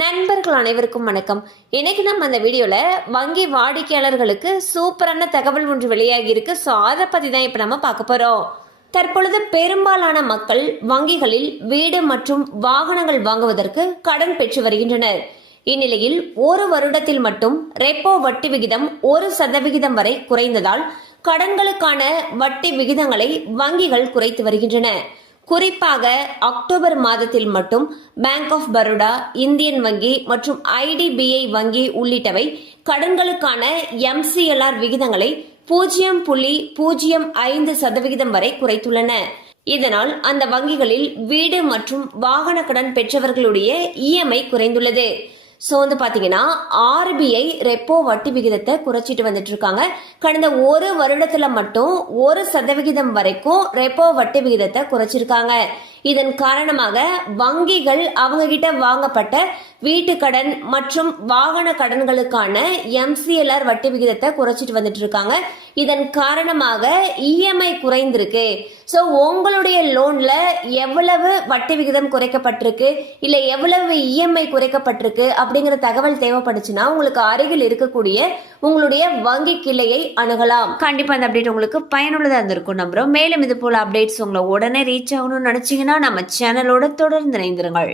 நண்பர்கள் அனைவருக்கும் வணக்கம். இன்னைக்கு நம்ம அந்த வீடியோல வங்கி வாடிக்கையாளர்களுக்கு சூப்பரான தகவல் ஒன்று வெளியாகி இருக்கு. ஸோ அதை பத்தி தான் இப்ப நம்ம பார்க்க போறோம். தற்பொழுது பெரும்பாலான மக்கள் வங்கிகளில் வீடு மற்றும் வாகனங்கள் வாங்குவதற்கு கடன் பெற்று வருகின்றனர். இந்நிலையில் ஒரு வருடத்தில் மட்டும் ரெப்போ வட்டி விகிதம் 1% வரை குறைந்ததால் கடன்களுக்கான வட்டி விகிதங்களை வங்கிகள் குறைத்து வருகின்றன. குறிப்பாக அக்டோபர் மாதத்தில் மட்டும் பேங்க் ஆஃப் பரோடா, இந்தியன் வங்கி மற்றும் IDBI வங்கி உள்ளிட்டவை கடன்களுக்கான MCLR விகிதங்களை 0.05% வரை குறைத்துள்ளன. இதனால் அந்த வங்கிகளில் வீடு மற்றும் வாகன கடன் பெற்றவர்களுடைய EMI குறைந்துள்ளது. ஸோ பாத்தீங்கன்னா RBI ரெப்போ வட்டி விகிதத்தை குறைச்சிட்டு வந்துட்டு இருக்காங்க. கடந்த ஒரு வருடத்துல மட்டும் 1% வரைக்கும் ரெப்போ வட்டி விகிதத்தை குறைச்சிருக்காங்க. இதன் காரணமாக வங்கிகள் அவங்க கிட்ட வாங்கப்பட்ட வீட்டு கடன் மற்றும் வாகன கடன்களுக்கான MCLR வட்டி விகிதத்தை குறைச்சிட்டு வந்துட்டு இருக்காங்க. இதன் காரணமாக EMI குறைந்திருக்கு. ஸோ உங்களுடைய லோன்ல எவ்வளவு வட்டி விகிதம் குறைக்கப்பட்டிருக்கு, இல்ல எவ்வளவு EMI குறைக்கப்பட்டிருக்கு அப்படிங்கிற தகவல் தேவைப்படுச்சுன்னா உங்களுக்கு அருகில் இருக்கக்கூடிய உங்களுடைய வங்கி கிளையை அணுகலாம். கண்டிப்பா அந்த அப்டேட் உங்களுக்கு பயனுள்ளதா இருந்திருக்கும் நம்புறோம். மேலும் இது போல அப்டேட்ஸ் உங்களை உடனே ரீச் ஆகணும்னு நினைச்சீங்கன்னா நம்ம சேனலோட தொடர்ந்து இணைந்திருங்கள்.